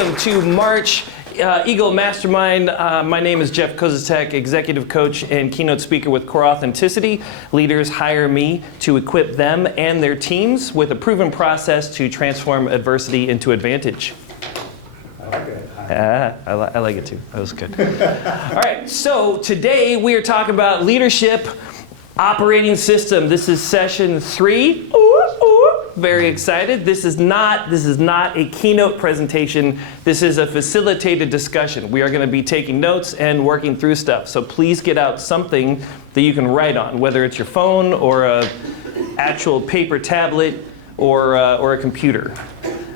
welcome to March Eagle Mastermind. My name is Jeff Kozatek, Executive Coach and Keynote Speaker with Core Authenticity. Leaders hire me to equip them and their teams with a proven process to transform adversity into advantage. I like it. I like it too. That was good. All right, so today we are talking about leadership operating system. This is session 3. Very excited. This is not a keynote presentation. This is a facilitated discussion. We are going to be taking notes and working through stuff. So please get out something that you can write on, whether it's your phone or a actual paper tablet or a computer.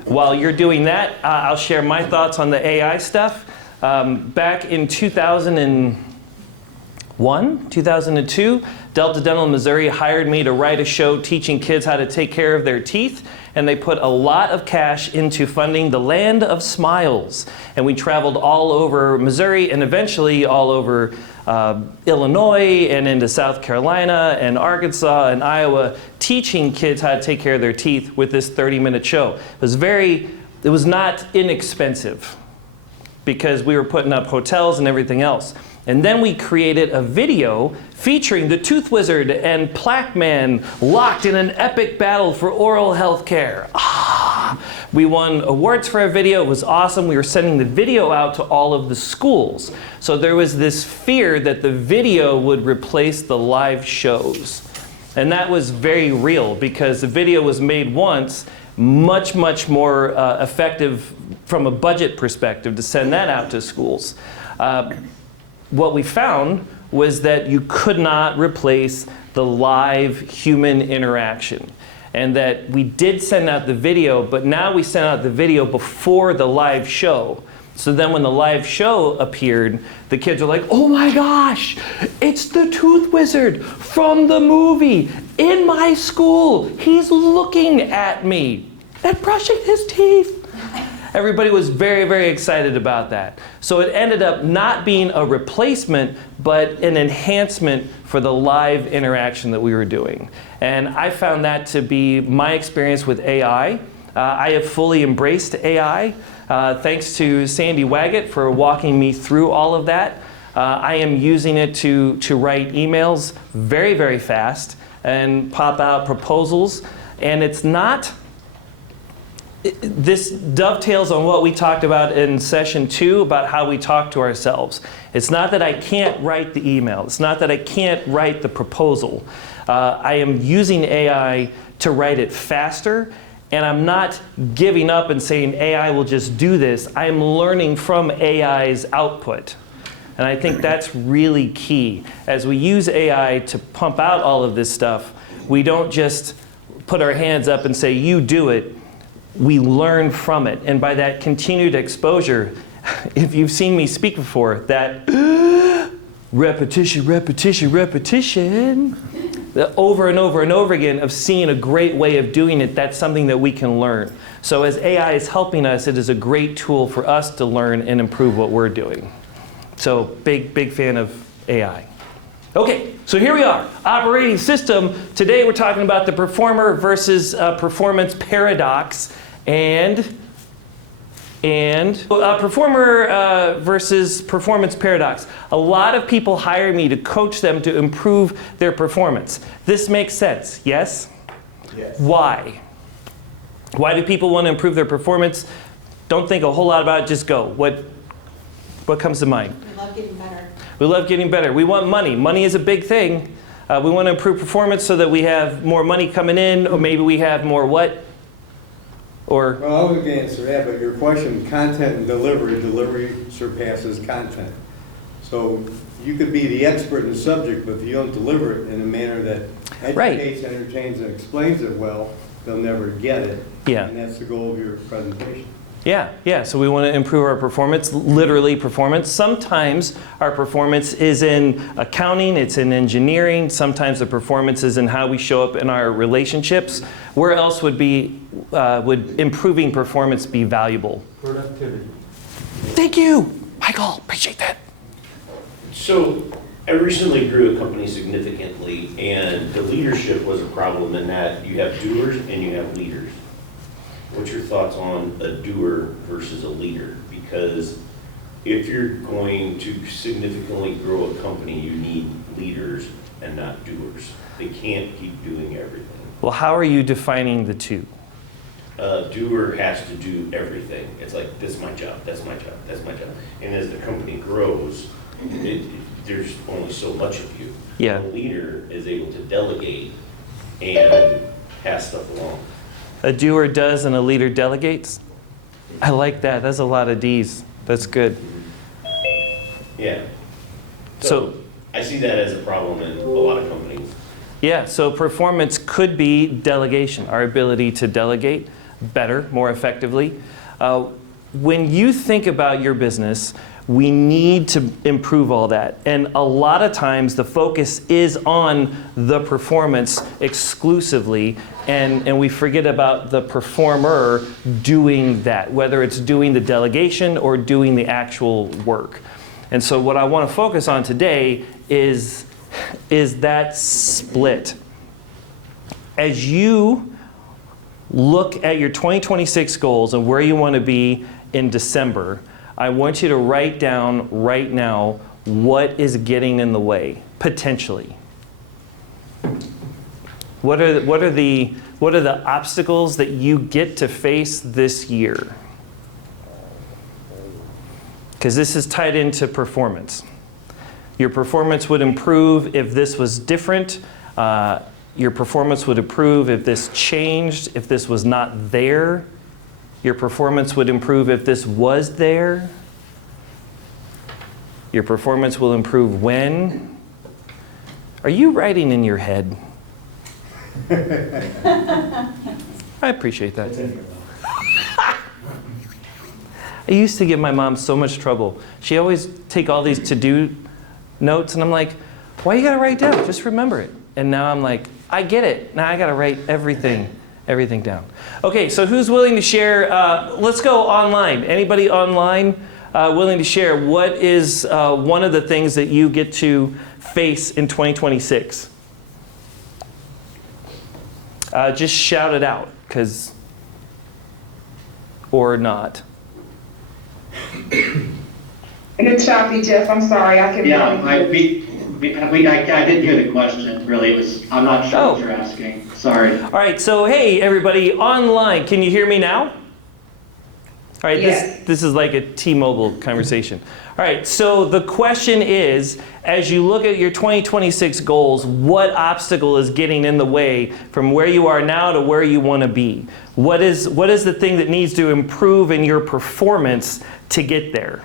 While you're doing that, I'll share my thoughts on the AI stuff. Back in 2002, Delta Dental, Missouri hired me to write a show teaching kids how to take care of their teeth, and they put a lot of cash into funding the Land of Smiles. And we traveled all over Missouri and eventually all over Illinois and into South Carolina and Arkansas and Iowa, teaching kids how to take care of their teeth with this 30-minute show. It was not inexpensive because we were putting up hotels and everything else. And then we created a video featuring the Tooth Wizard and Plaque Man locked in an epic battle for oral health care. We won awards for our video. It was awesome. We were sending the video out to all of the schools. So there was this fear that the video would replace the live shows. And that was very real because the video was made once, much more effective from a budget perspective to send that out to schools. What we found was that you could not replace the live human interaction. And that we did send out the video, but now we sent out the video before the live show. So then when the live show appeared, the kids are like, oh my gosh, it's the Tooth Wizard from the movie in my school. He's looking at me and brushing his teeth. Everybody was very excited about that. So it ended up not being a replacement, but an enhancement for the live interaction that we were doing. And I found that to be my experience with AI. I have fully embraced AI. Thanks to Sandy Waggett for walking me through all of that. I am using it to write emails very fast and pop out proposals. And it's not... This dovetails on what we talked about in session 2 about how we talk to ourselves. It's not that I can't write the email. It's not that I can't write the proposal. I am using AI to write it faster, and I'm not giving up and saying AI will just do this. I'm learning from AI's output. And I think that's really key. As we use AI to pump out all of this stuff, we don't just put our hands up and say, you do it. We learn from it. And by that continued exposure, if you've seen me speak before, that repetition, the over and over again of seeing a great way of doing it, that's something that we can learn. So as AI is helping us, it is a great tool for us to learn and improve what we're doing. So big fan of AI. Okay, so here we are, operating system. Today we're talking about the performer versus performance paradox. And performer versus performance paradox. A lot of people hire me to coach them to improve their performance. This makes sense, yes? Yes. Why? Why do people want to improve their performance? Don't think a whole lot about it, just go. What comes to mind? We love getting better. We love getting better. We want money. Money is a big thing. We want to improve performance so that we have more money coming in, or maybe we have more what? Or Well, I was going to answer that, but your question, content and delivery surpasses content. So you could be the expert in the subject, but if you don't deliver it in a manner that educates, entertains, and explains it well, they'll never get it. Yeah. And that's the goal of your presentation. Yeah. So we want to improve our performance, literally performance. Sometimes our performance is in accounting, it's in engineering. Sometimes the performance is in how we show up in our relationships. Where else would improving performance be valuable? Productivity. Thank you, Michael. Appreciate that. So I recently grew a company significantly, and the leadership was a problem in that you have doers and you have leaders. what's your thoughts on a doer versus a leader? Because if you're going to significantly grow a company, you need leaders and not doers. They can't keep doing everything. Well, how are you defining the two? A doer has to do everything. It's like, this is my job, that's my job, that's my job. And as the company grows, there's only so much of you. Yeah. A leader is able to delegate and pass stuff along. A doer does and a leader delegates? I like that. That's a lot of D's. That's good. Yeah. So I see that as a problem in a lot of companies. yeah, so performance could be delegation, our ability to delegate better, more effectively. When you think about your business, we need to improve all that. And a lot of times the focus is on the performance exclusively, and we forget about the performer doing that, whether it's doing the delegation or doing the actual work. And so what I want to focus on today is that split. As you look at your 2026 goals and where you want to be in December, I want you to write down right now what is getting in the way, potentially. What are the obstacles that you get to face this year? Because this is tied into performance. Your performance would improve if this was different. Your performance would improve if this changed, if this was not there. Your performance would improve if this was there. Your performance will improve when. Are you writing in your head? I appreciate that. I used to give my mom so much trouble. She always take all these to-do notes, and I'm like, why you gotta write down? Just remember it. And now I'm like, I get it. Now I gotta write everything down. Okay, so who's willing to share? Let's go online. Anybody online willing to share what is one of the things that you get to face in 2026? Just shout it out, or not. It's choppy, Jeff. I'm sorry. I can. Yeah, I didn't hear the question, really. I'm not sure what you're asking. Sorry. All right, so hey, everybody online, can you hear me now? All right, Yes. this is like a T-Mobile conversation. All right, so the question is, as you look at your 2026 goals, what obstacle is getting in the way from where you are now to where you want to be? What is the thing that needs to improve in your performance to get there?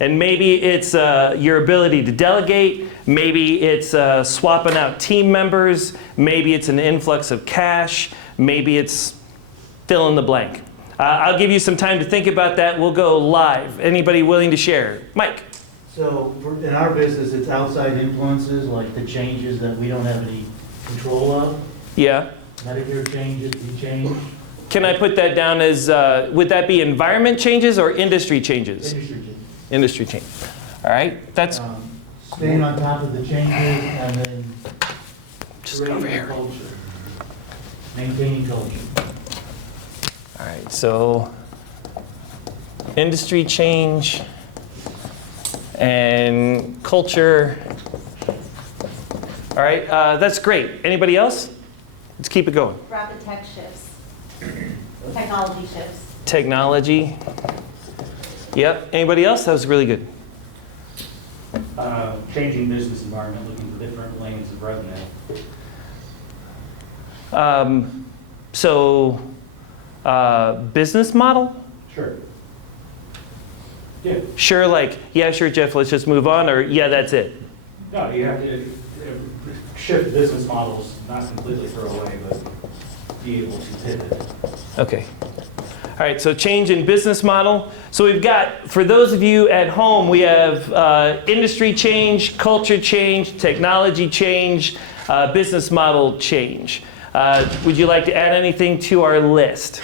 And maybe it's your ability to delegate, maybe it's swapping out team members, maybe it's an influx of cash, maybe it's fill in the blank. I'll give you some time to think about that. We'll go live. Anybody willing to share? Mike. So in our business, it's outside influences like the changes that we don't have any control of. Yeah. Medicare changes, we change. Can I put that down as, would that be environment changes or industry changes? Industry changes. Industry change. All right, that's Staying on top of the changes and then just creating over here. culture. Maintaining culture. All right, so industry change and culture. All right, that's great. Anybody else? Let's keep it going. Rapid tech shifts, technology shifts. Technology. Yep. Anybody else? That was really good. Changing business environment, looking for different lanes of revenue. Business model? Sure. Yeah. Sure, like, yeah, sure, Jeff, let's just move on, or yeah, that's it. No, you have to shift business models, not completely throw away, but be able to pivot. Okay. All right, so change in business model. So we've got, for those of you at home, we have industry change, culture change, technology change, business model change. Would you like to add anything to our list?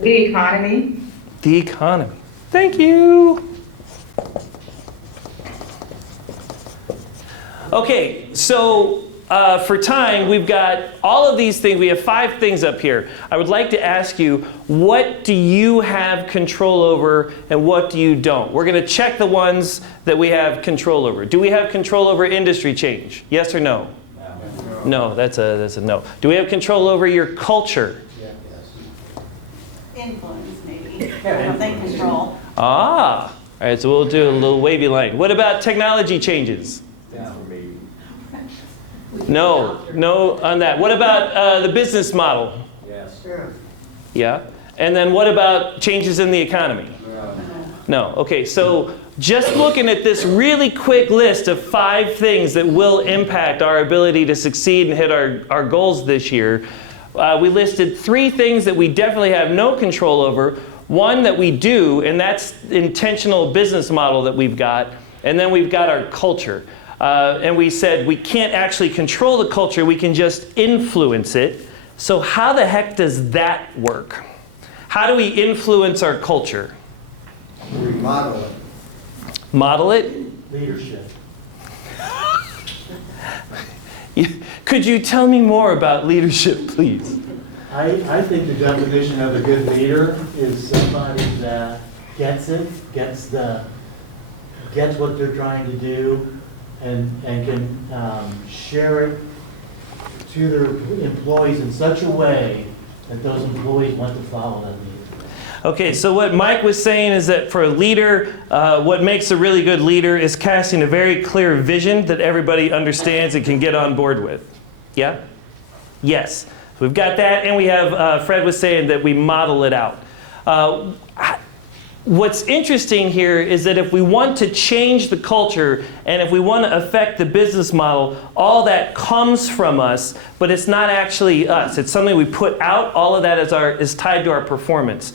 The economy. The economy. Thank you. Okay, so for time, we've got all of these things. We have 5 things up here. I would like to ask you, what do you have control over and what do you don't? We're going to check the ones that we have control over. Do we have control over industry change? Yes or no? No, that's a no. Do we have control over your culture? Influence, maybe. I don't think control. Ah, all right, so we'll do a little wavy line. What about technology changes? No, no on that. What about the business model? Yes. Yeah. And then what about changes in the economy? No. Okay, so just looking at this really quick list of 5 things that will impact our ability to succeed and hit our goals this year, we listed 3 things that we definitely have no control over, 1 that we do, and that's intentional business model that we've got, and then we've got our culture. And we said we can't actually control the culture, we can just influence it. So how the heck does that work? How do we influence our culture? We model it. Model it? Leadership. Could you tell me more about leadership, please? I think the definition of a good leader is somebody that gets it, gets what they're trying to do, and can share it to their employees in such a way that those employees want to follow that leader. Okay, so what Mike was saying is that for a leader, what makes a really good leader is casting a very clear vision that everybody understands and can get on board with. Yeah? Yes. We've got that, and we have, Fred was saying that we model it out. What's interesting here is that if we want to change the culture and if we want to affect the business model, all that comes from us, but it's not actually us. It's something we put out. All of that is tied to our performance.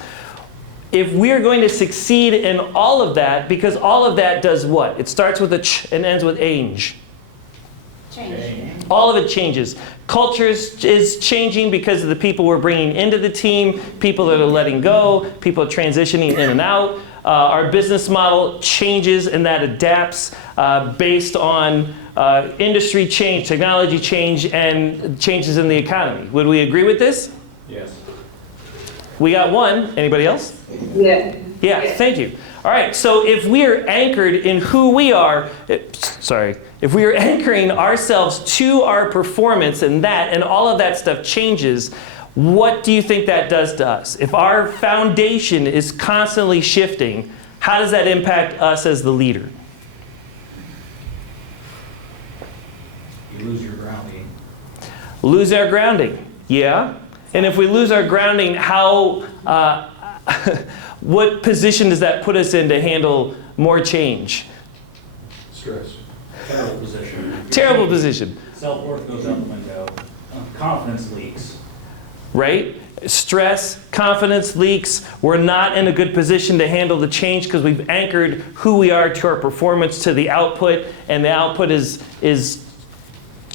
If we're going to succeed in all of that, because all of that does what? It starts with a ch and ends with ange. Change. All of it changes. Culture is changing because of the people we're bringing into the team, people that are letting go, people transitioning in and out. Our business model changes and that adapts based on industry change, technology change, and changes in the economy. Would we agree with this? Yes. We got 1. Anybody else? Yeah. Yeah, thank you. All right, so if we are anchored in who we are, if we are anchoring ourselves to our performance and all of that stuff changes, what do you think that does to us? If our foundation is constantly shifting, how does that impact us as the leader? You lose your grounding. Lose our grounding, yeah. And if we lose our grounding, what position does that put us in to handle more change? Stress. Terrible position. Terrible position. Self-worth goes out the window. Confidence leaks. Right? Stress, confidence leaks. We're not in a good position to handle the change because we've anchored who we are to our performance to the output, and the output is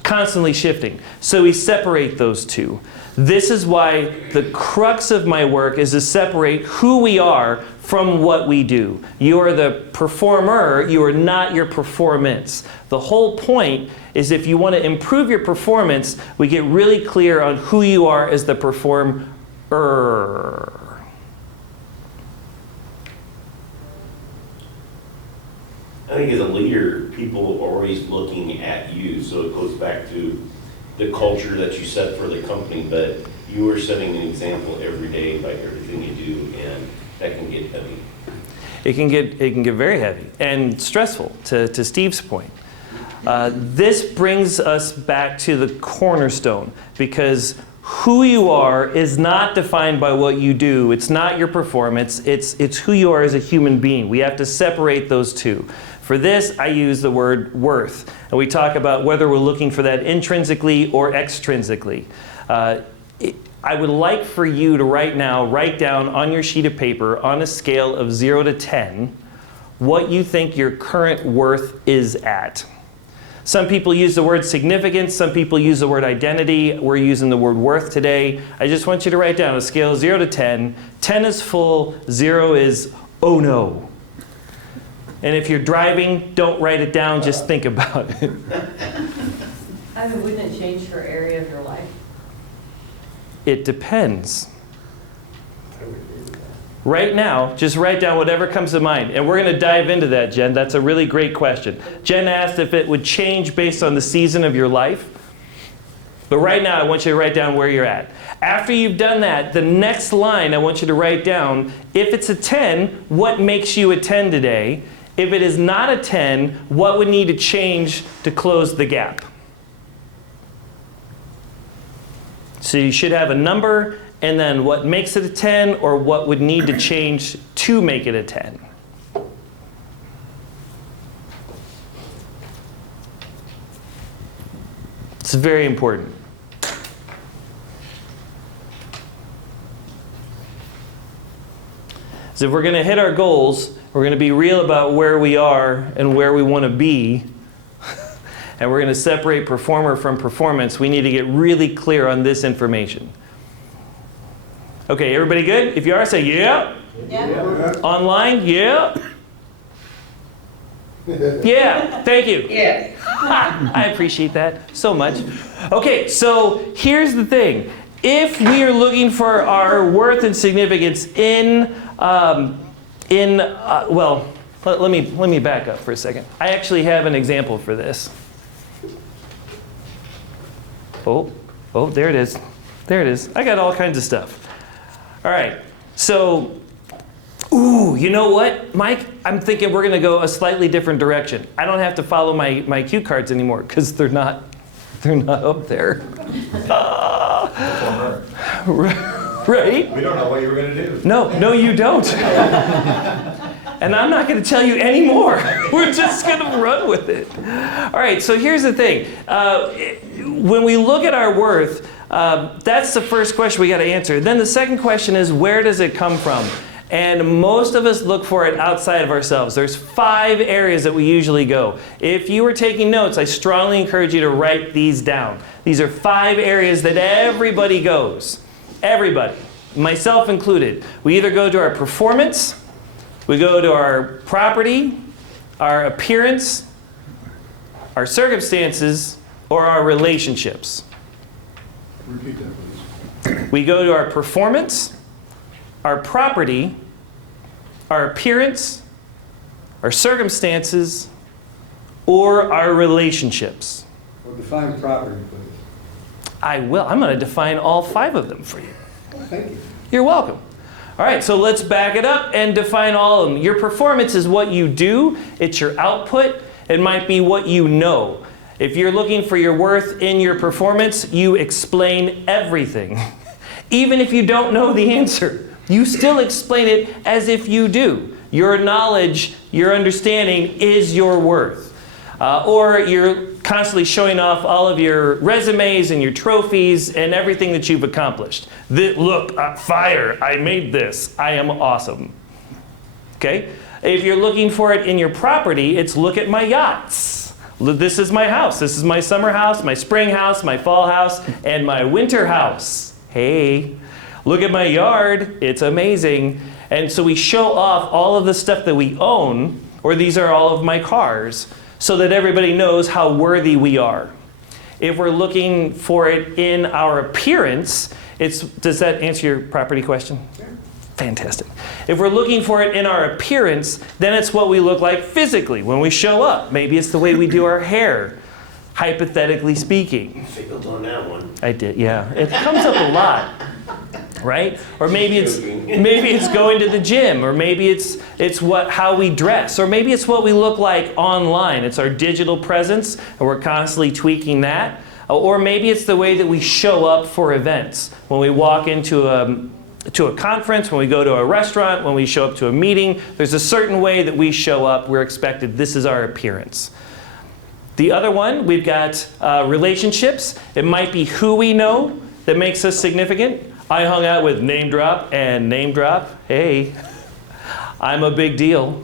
constantly shifting. So we separate those two. This is why the crux of my work is to separate who we are from what we do. You are the performer, you are not your performance. The whole point is if you want to improve your performance, we get really clear on who you are as the performer. I think as a leader, people are always looking at you, so it goes back to the culture that you set for the company, but you are setting an example every day by everything you do, and that can get heavy. It can get very heavy and stressful, to Steve's point. This brings us back to the cornerstone, because who you are is not defined by what you do. It's not your performance. It's who you are as a human being. We have to separate those two. For this, I use the word worth. And we talk about whether we're looking for that intrinsically or extrinsically. I would like for you to right now write down on your sheet of paper on a scale of 0 to 10 what you think your current worth is at. Some people use the word significance, some people use the word identity. We're using the word worth today. I just want you to write down a scale of 0 to 10. 10 is full, 0 is oh no. And if you're driving, don't write it down, just think about it. I mean, wouldn't it change for area of your life? It depends. Right now, just write down whatever comes to mind. And we're going to dive into that, Jen. That's a really great question. Jen asked if it would change based on the season of your life. But right now, I want you to write down where you're at. After you've done that, the next line I want you to write down, if it's a 10, what makes you a 10 today? If it is not a 10, what would need to change to close the gap? So you should have a number, and then what makes it a 10, or what would need to change to make it a 10. It's very important. So if we're going to hit our goals, we're going to be real about where we are and where we want to be, and we're going to separate performer from performance, we need to get really clear on this information. Okay, everybody good? If you are, say yeah. Yeah. Online, yeah. Yeah, thank you. Yes. I appreciate that so much. Okay, so here's the thing. If we are looking for our worth and significance well, let me back up for a second. I actually have an example for this. Oh, there it is. There it is. I got all kinds of stuff. All right, so, you know what, Mike? I'm thinking we're going to go a slightly different direction. I don't have to follow my cue cards anymore because they're not up there. Right? We don't know what you were going to do. No, you don't. And I'm not going to tell you any more. We're just going to run with it. All right, so here's the thing. When we look at our worth, that's the first question we got to answer. Then the second question is, where does it come from? And most of us look for it outside of ourselves. There's 5 areas that we usually go. If you were taking notes, I strongly encourage you to write these down. These are 5 areas that everybody goes. Everybody, myself included. We either go to our performance, we go to our property, our appearance, our circumstances, or our relationships. Repeat that, please. We go to our performance, our property, our appearance, our circumstances, or our relationships. Well, define property, please. I will. I'm going to define all 5 of them for you. Thank you. You're welcome. All right, so let's back it up and define all of them. Your performance is what you do. It's your output. It might be what you know. If you're looking for your worth in your performance, you explain everything. Even if you don't know the answer, you still explain it as if you do. Your knowledge, your understanding is your worth. Or you're constantly showing off all of your resumes and your trophies and everything that you've accomplished. Look, fire, I made this. I am awesome. Okay? If you're looking for it in your property, it's look at my yachts. This is my house. This is my summer house, my spring house, my fall house, and my winter house. Hey, look at my yard. It's amazing. And so we show off all of the stuff that we own, or these are all of my cars, so that everybody knows how worthy we are. If we're looking for it in our appearance, does that answer your property question? Sure. Fantastic. If we're looking for it in our appearance, then it's what we look like physically when we show up. Maybe it's the way we do our hair, hypothetically speaking. Failed on that one. I did, yeah. It comes up a lot, right? Or maybe it's going to the gym, or maybe it's how we dress, or maybe it's what we look like online. It's our digital presence, and we're constantly tweaking that. Or maybe it's the way that we show up for events. When we walk into a conference, when we go to a restaurant, when we show up to a meeting, there's a certain way that we show up. We're expected. This is our appearance. The other one, we've got relationships. It might be who we know that makes us significant. I hung out with name drop and name drop. Hey, I'm a big deal.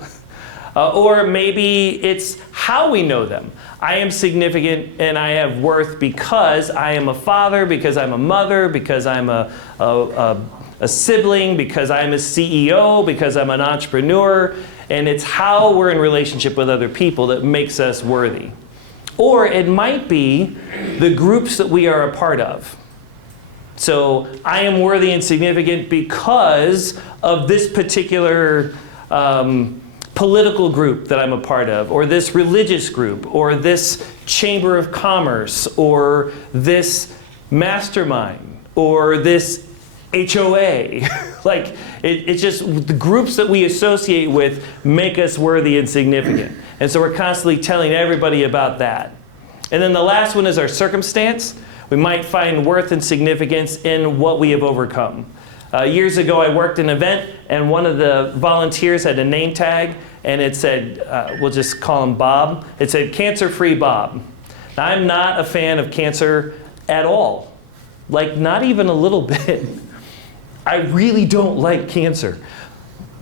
Or maybe it's how we know them. I am significant and I have worth because I am a father, because I'm a mother, because I'm a sibling, because I'm a CEO, because I'm an entrepreneur. And it's how we're in relationship with other people that makes us worthy. Or it might be the groups that we are a part of. So I am worthy and significant because of this particular political group that I'm a part of, or this religious group, or this chamber of commerce, or this mastermind, or this HOA. Like, it's just the groups that we associate with make us worthy and significant. And so we're constantly telling everybody about that. And then the last one is our circumstance. We might find worth and significance in what we have overcome. Years ago, I worked an event, and one of the volunteers had a name tag, and it said, we'll just call him Bob. It said, "Cancer-free Bob." Now, I'm not a fan of cancer at all. Like, not even a little bit. I really don't like cancer.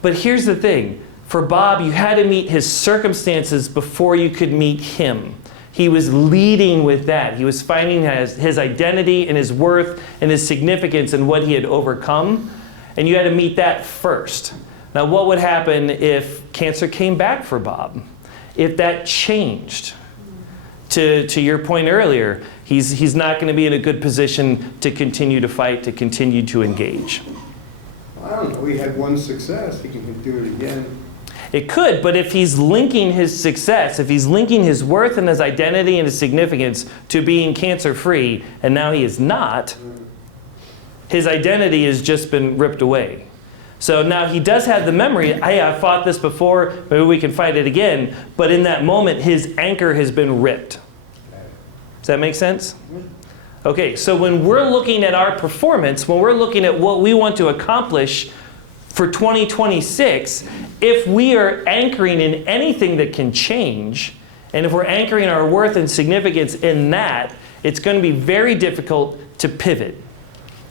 But here's the thing. For Bob, you had to meet his circumstances before you could meet him. He was leading with that. He was finding his identity and his worth and his significance in what he had overcome. And you had to meet that first. Now, what would happen if cancer came back for Bob? If that changed? To your point earlier, he's not going to be in a good position to continue to fight, to continue to engage. I don't know, he had one success, he can do it again. It could, but if he's linking his success, if he's linking his worth and his identity and his significance to being cancer-free, and now he is not, his identity has just been ripped away. So now he does have the memory, hey, I fought this before, maybe we can fight it again, but in that moment, his anchor has been ripped. Does that make sense? Okay, so when we're looking at our performance, when we're looking at what we want to accomplish for 2026, if we are anchoring in anything that can change, and if we're anchoring our worth and significance in that, it's going to be very difficult to pivot.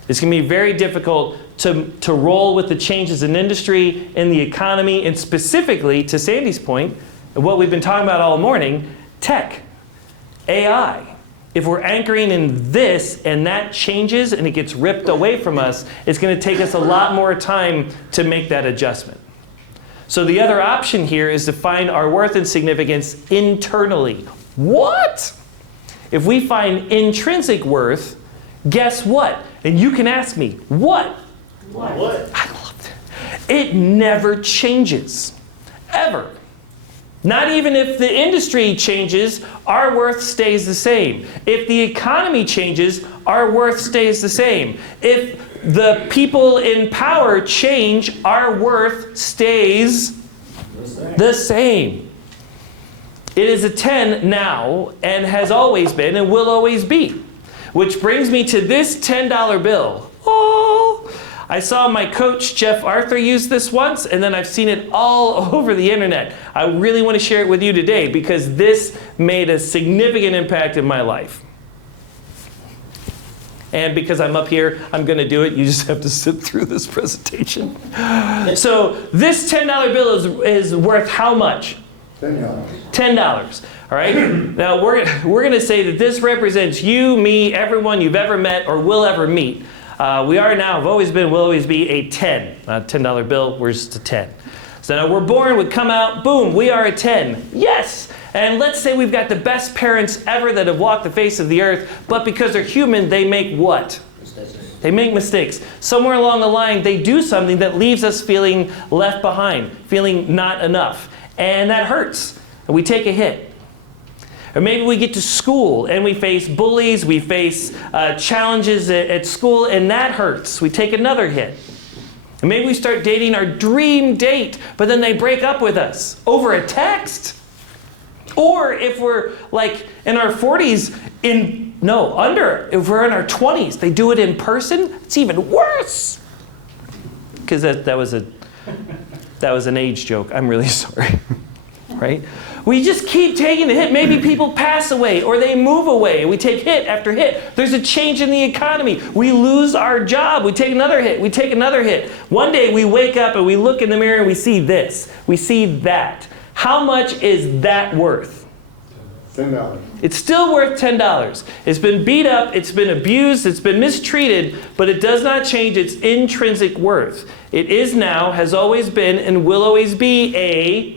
It's going to be very difficult to roll with the changes in industry, in the economy, and specifically, to Sandy's point, what we've been talking about all morning, tech, AI. If we're anchoring in this and that changes and it gets ripped away from us, it's going to take us a lot more time to make that adjustment. So the other option here is to find our worth and significance internally. What? If we find intrinsic worth, guess what? And you can ask me, what? What? I love that. It never changes, ever. Not even if the industry changes, our worth stays the same. If the economy changes, our worth stays the same. If the people in power change, our worth stays the same. It is a 10 now and has always been and will always be. Which brings me to this $10 bill. Oh, I saw my coach, Jeff Arthur, use this once, and then I've seen it all over the internet. I really want to share it with you today because this made a significant impact in my life. And because I'm up here, I'm going to do it. You just have to sit through this presentation. So this $10 bill is worth how much? $10. $10. All right? Now, we're going to say that this represents you, me, everyone you've ever met or will ever meet. We are now, have always been, will always be a 10. Not a $10 bill, we're just a 10. So now we're born, we come out, boom, we are a 10. Yes! And let's say we've got the best parents ever that have walked the face of the earth, but because they're human, they make what? They make mistakes. Somewhere along the line, they do something that leaves us feeling left behind, feeling not enough. And that hurts. And we take a hit. Or maybe we get to school and we face bullies, we face challenges at school, and that hurts. We take another hit. And maybe we start dating our dream date, but then they break up with us over a text. Or if we're like in our 40s, if we're in our 20s, they do it in person, it's even worse. Because that was an age joke. I'm really sorry. Right? We just keep taking the hit. Maybe people pass away or they move away. We take hit after hit. There's a change in the economy. We lose our job. We take another hit. We take another hit. One day we wake up and we look in the mirror and we see this. We see that. How much is that worth? $10. It's still worth $10. It's been beat up, it's been abused, it's been mistreated, but it does not change its intrinsic worth. It is now, has always been, and will always be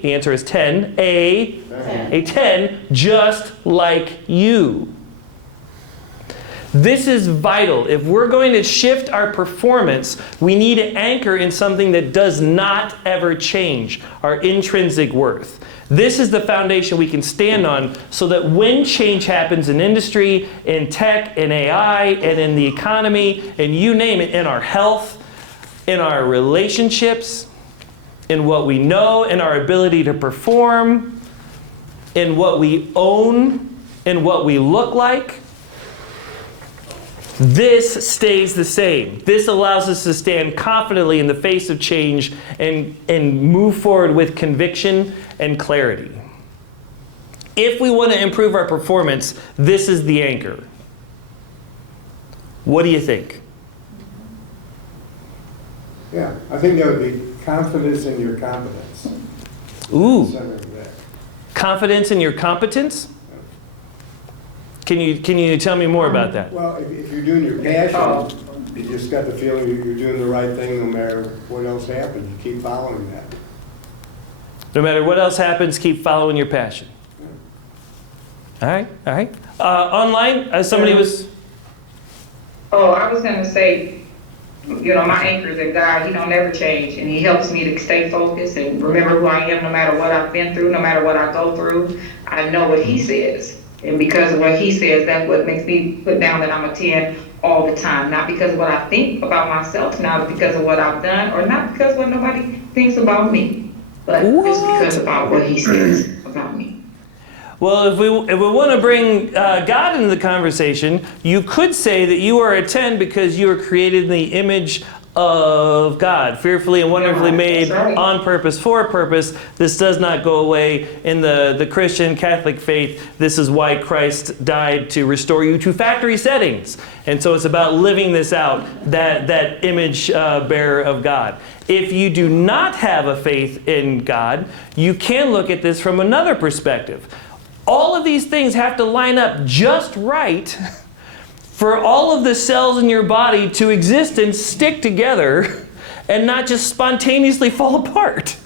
the answer is 10, a 10, just like you. This is vital. If we're going to shift our performance, we need to anchor in something that does not ever change, our intrinsic worth. This is the foundation we can stand on so that when change happens in industry, in tech, in AI, and in the economy, and you name it, in our health, in our relationships, in what we know, in our ability to perform, in what we own, in what we look like, this stays the same. This allows us to stand confidently in the face of change and move forward with conviction and clarity. If we want to improve our performance, this is the anchor. What do you think? Yeah, I think that would be confidence in your competence. Ooh, Center of that. confidence in your competence? Can you tell me more about that? Well, if you're doing your passion, you just got the feeling you're doing the right thing no matter what else happens. You keep following that. No matter what else happens, keep following your passion. All right, all right. Online, somebody was... Oh, I was gonna say, my anchor's in God. He don't ever change, and he helps me to stay focused and remember who I am no matter what I've been through, no matter what I go through. I know what he says. And because of what he says, that's what makes me put down that I'm a 10 all the time. Not because of what I think about myself, not because of what I've done, or not because of what nobody thinks about me, but just because about what he says about me. Well, if we want to bring God into the conversation, you could say that you are a 10 because you were created in the image of God, fearfully and wonderfully made, on purpose, for a purpose. This does not go away in the Christian Catholic faith. This is why Christ died, to restore you to factory settings. And so it's about living this out, that image bearer of God. If you do not have a faith in God, you can look at this from another perspective. All of these things have to line up just right for all of the cells in your body to exist and stick together and not just spontaneously fall apart.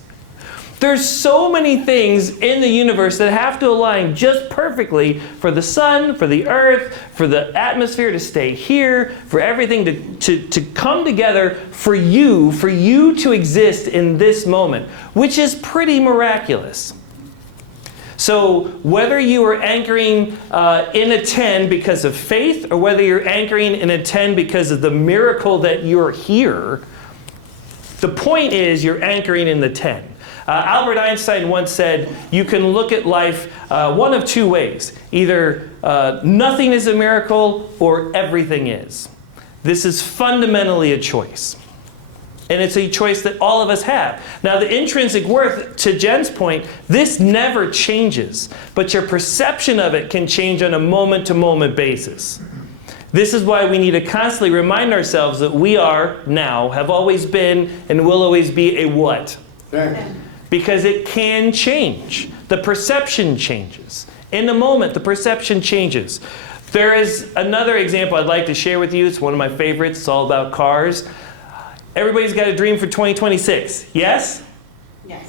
There's so many things in the universe that have to align just perfectly for the sun, for the earth, for the atmosphere to stay here, for everything to come together for you to exist in this moment, which is pretty miraculous. So whether you are anchoring in a 10 because of faith, or whether you're anchoring in a 10 because of the miracle that you're here, the point is you're anchoring in the 10. Albert Einstein once said, you can look at life one of two ways. Either nothing is a miracle or everything is. This is fundamentally a choice. And it's a choice that all of us have. Now, the intrinsic worth, to Jen's point, this never changes. But your perception of it can change on a moment-to-moment basis. This is why we need to constantly remind ourselves that we are now, have always been, and will always be a what? Because it can change. The perception changes. In the moment, the perception changes. There is another example I'd like to share with you. It's one of my favorites. It's all about cars. Everybody's got a dream for 2026. Yes? Yes.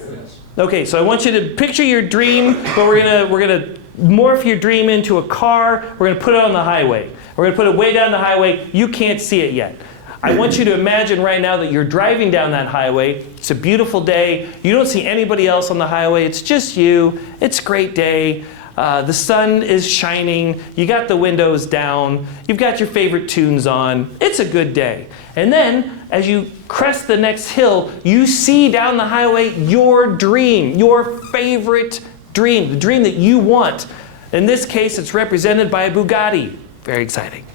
Okay, so I want you to picture your dream, but we're gonna morph your dream into a car. We're gonna put it on the highway. We're gonna put it way down the highway. You can't see it yet. I want you to imagine right now that you're driving down that highway. It's a beautiful day. You don't see anybody else on the highway. It's just you. It's a great day. The sun is shining. You got the windows down. You've got your favorite tunes on. It's a good day. And then, as you crest the next hill, you see down the highway your dream, your favorite dream, the dream that you want. In this case, it's represented by a Bugatti. Very exciting.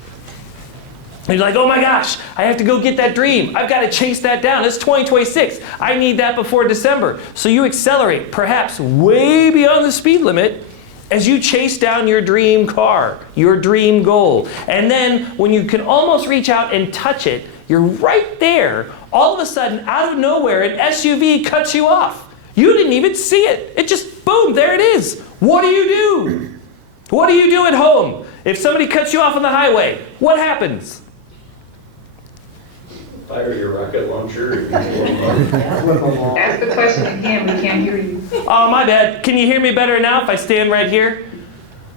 And you're like, oh my gosh, I have to go get that dream. I've got to chase that down. It's 2026. I need that before December. So you accelerate, perhaps way beyond the speed limit, as you chase down your dream car, your dream goal. And then when you can almost reach out and touch it, you're right there. All of a sudden, out of nowhere, an SUV cuts you off. You didn't even see it. It just, boom, there it is. What do? What do you do at home? If somebody cuts you off on the highway, what happens? Fire your rocket launcher. Ask the question again, we can't hear you. Oh, my bad. Can you hear me better now if I stand right here?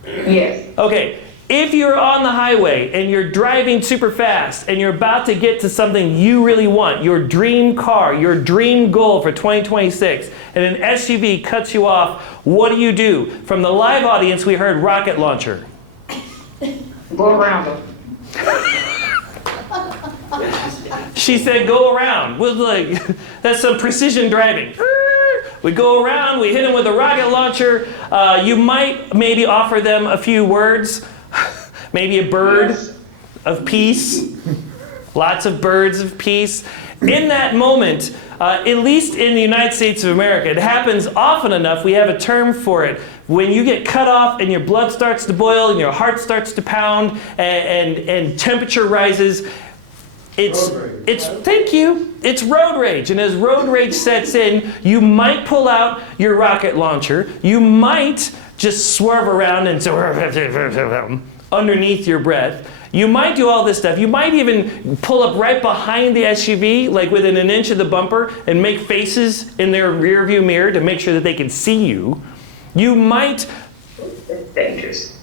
Yes. Okay. If you're on the highway and you're driving super fast and you're about to get to something you really want, your dream car, your dream goal for 2026, and an SUV cuts you off, what do? From the live audience, we heard rocket launcher. Go around them. She said, go around. We're like, that's some precision driving. We go around, we hit them with a rocket launcher. You might maybe offer them a few words. Maybe a bird of peace. Lots of birds of peace. In that moment, at least in the United States of America, it happens often enough, we have a term for it. When you get cut off and your blood starts to boil and your heart starts to pound and temperature rises, thank you. It's road rage. And as road rage sets in, you might pull out your rocket launcher. You might just swerve around and underneath your breath. You might do all this stuff. You might even pull up right behind the SUV, like within an inch of the bumper, and make faces in their rear view mirror to make sure that they can see you. You might... That's dangerous.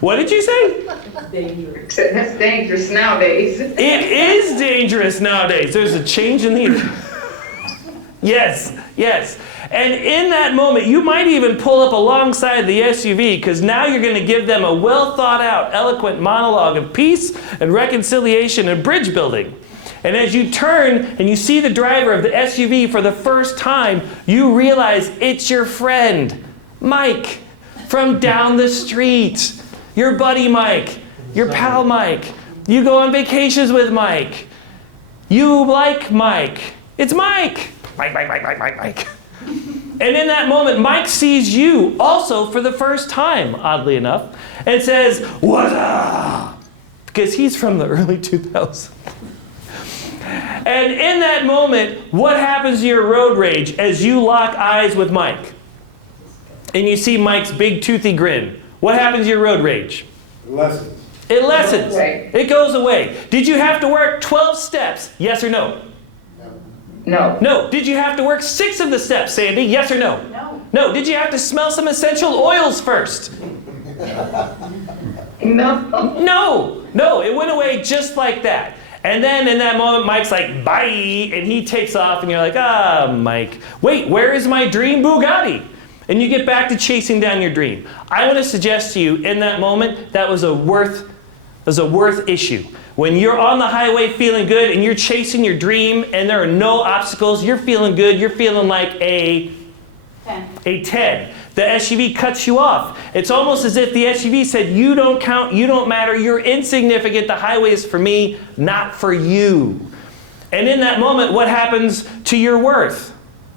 What did you say? Dangerous. That's dangerous nowadays. It is dangerous nowadays. There's a change in the... Yes, yes. And in that moment, you might even pull up alongside the SUV because now you're going to give them a well thought out, eloquent monologue of peace and reconciliation and bridge building. And as you turn and you see the driver of the SUV for the first time, you realize it's your friend, Mike, from down the street. Your buddy Mike, your pal Mike. You go on vacations with Mike. You like Mike. It's Mike. Mike. And in that moment, Mike sees you also for the first time, oddly enough, and says, "What's up?" Because he's from the early 2000s. And in that moment, what happens to your road rage as you lock eyes with Mike? And you see Mike's big toothy grin. What happens to your road rage? Lessons. It lessens. Okay. It goes away. Did you have to work 12 steps? Yes or no? No. No. Did you have to work 6 of the steps, Sandy? Yes or no? No. No. Did you have to smell some essential oils first? No. No. It went away just like that. And then in that moment, Mike's like, bye, and he takes off, and you're like, Mike, wait, where is my dream Bugatti? And you get back to chasing down your dream. I want to suggest to you, in that moment, that was a worth issue. When you're on the highway feeling good, and you're chasing your dream, and there are no obstacles, you're feeling good, you're feeling like a 10. The SUV cuts you off. It's almost as if the SUV said, you don't count, you don't matter, you're insignificant, the highway is for me, not for you. And in that moment, what happens to your worth?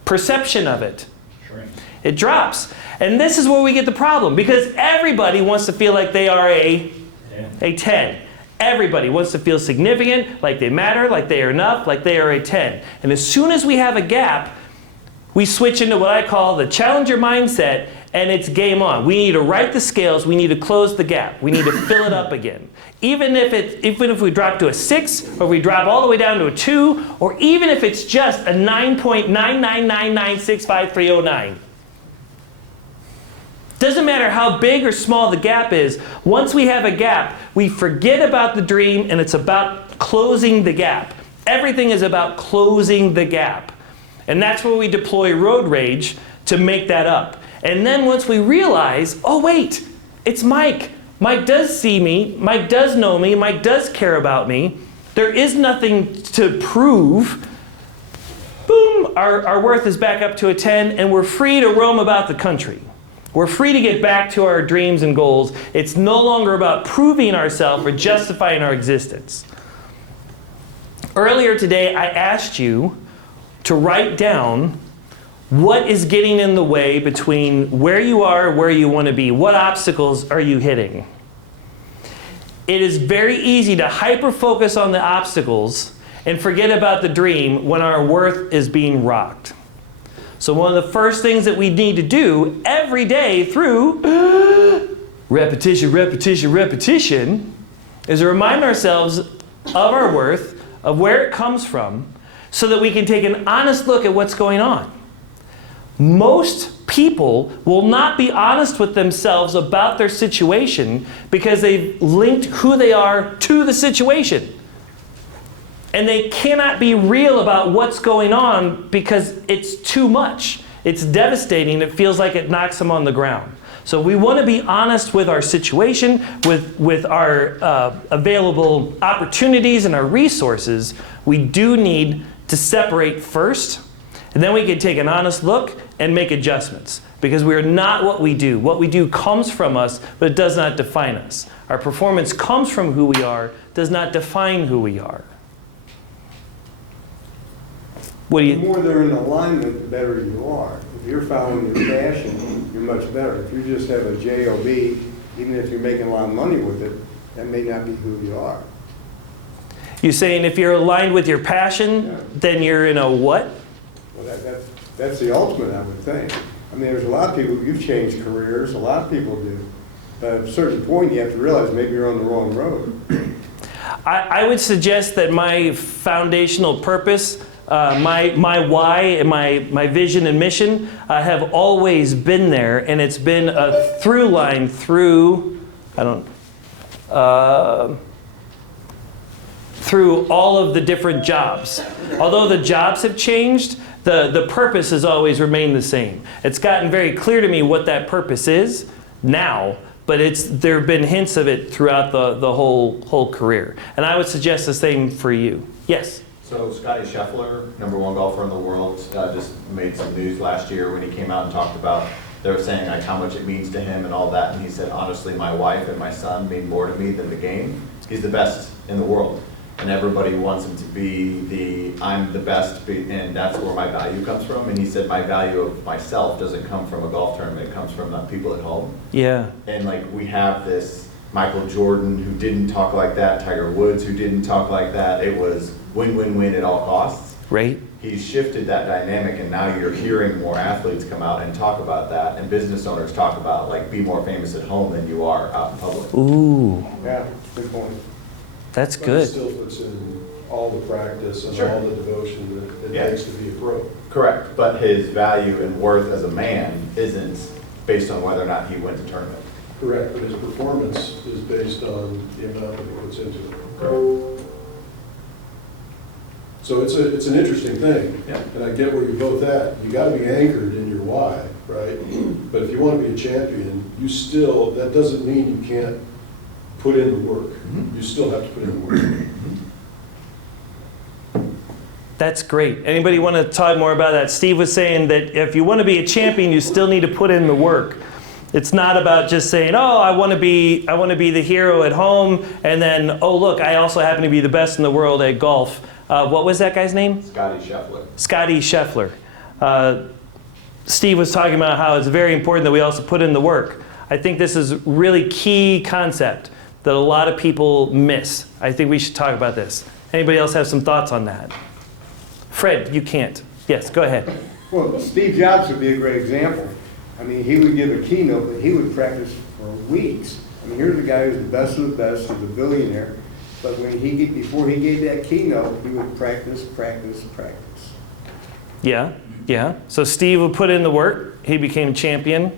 Perception of it. It drops. And this is where we get the problem, because everybody wants to feel like they are a 10. Everybody wants to feel significant, like they matter, like they are enough, like they are a 10. And as soon as we have a gap, we switch into what I call the challenger mindset, and it's game on. We need to right the scales. We need to close the gap. We need to fill it up again. Even if we drop to a 6, or we drop all the way down to a 2, or even if it's just a 9.999965309. Doesn't matter how big or small the gap is. Once we have a gap, we forget about the dream, and it's about closing the gap. Everything is about closing the gap. And that's where we deploy road rage to make that up. And then once we realize, oh wait, it's Mike. Mike does see me. Mike does know me. Mike does care about me. There is nothing to prove. Boom, our worth is back up to a 10, and we're free to roam about the country. We're free to get back to our dreams and goals. It's no longer about proving ourselves or justifying our existence. Earlier today, I asked you to write down what is getting in the way between where you are and where you want to be. What obstacles are you hitting? It is very easy to hyper-focus on the obstacles and forget about the dream when our worth is being rocked. So one of the first things that we need to do every day through repetition, repetition, repetition, is to remind ourselves of our worth, of where it comes from, so that we can take an honest look at what's going on. Most people will not be honest with themselves about their situation because they've linked who they are to the situation. And they cannot be real about what's going on because it's too much. It's devastating. It feels like it knocks them on the ground. So we want to be honest with our situation, with our available opportunities and our resources. We do need to separate first, and then we can take an honest look and make adjustments. Because we are not what we do. What we do comes from us, but it does not define us. Our performance comes from who we are, does not define who we are. What do The you? more they're in alignment, the better you are. If you're following your passion, you're much better. If you just have a job, even if you're making a lot of money with it, that may not be who you are. You're saying if you're aligned with your passion, then you're in a what? Well, that's the ultimate, I would think. I mean, there's a lot of people, you've changed careers, a lot of people do. But at a certain point, you have to realize maybe you're on the wrong road. I would suggest that my foundational purpose, my why, and my vision and mission have always been there, and it's been a through line through, through all of the different jobs. Although the jobs have changed, the purpose has always remained the same. It's gotten very clear to me what that purpose is now, but there have been hints of it throughout the whole career. And I would suggest the same for you. Yes? So Scotty Scheffler, #1 golfer in the world, just made some news last year when he came out and talked about, they were saying like how much it means to him and all that, and he said, honestly, my wife and my son mean more to me than the game. He's the best in the world. And everybody wants him to be I'm the best, and that's where my value comes from. And he said, my value of myself doesn't come from a golf tournament, it comes from the people at home. Yeah. And like we have this Michael Jordan who didn't talk like that, Tiger Woods who didn't talk like that. It was win-win-win at all costs. Right. He's shifted that dynamic, and now you're hearing more athletes come out and talk about that, and business owners talk about like be more famous at home than you are out in public. Ooh, Yeah, good point. that's But it good. still puts in all the practice and Sure. all the devotion that it Yeah. takes to be a pro. Correct, but his value and worth as a man isn't based on whether or not he wins a tournament. Correct, but his performance is based on the amount that he puts into it. So it's an interesting thing. Yeah. And I get where you're both at. You gotta be anchored in your why, right? But if you wanna be a champion, that doesn't mean you can't put in the work. You still have to put in the work. That's great. Anybody want to talk more about that? Steve was saying that if you want to be a champion, you still need to put in the work. It's not about just saying, oh, I want to be the hero at home, and then, oh, look, I also happen to be the best in the world at golf. What was that guy's name? Scotty Scheffler. Scotty Scheffler. Steve was talking about how it's very important that we also put in the work. I think this is really key concept that a lot of people miss. I think we should talk about this. Anybody else have some thoughts on that? Fred, you can't. Yes, go ahead. Well, Steve Jobs would be a great example. I mean, he would give a keynote, but he would practice for weeks. I mean, here's a guy who's the best of the best, who's a billionaire. But before he gave that keynote, he would practice. Yeah, yeah. So Steve would put in the work. He became champion,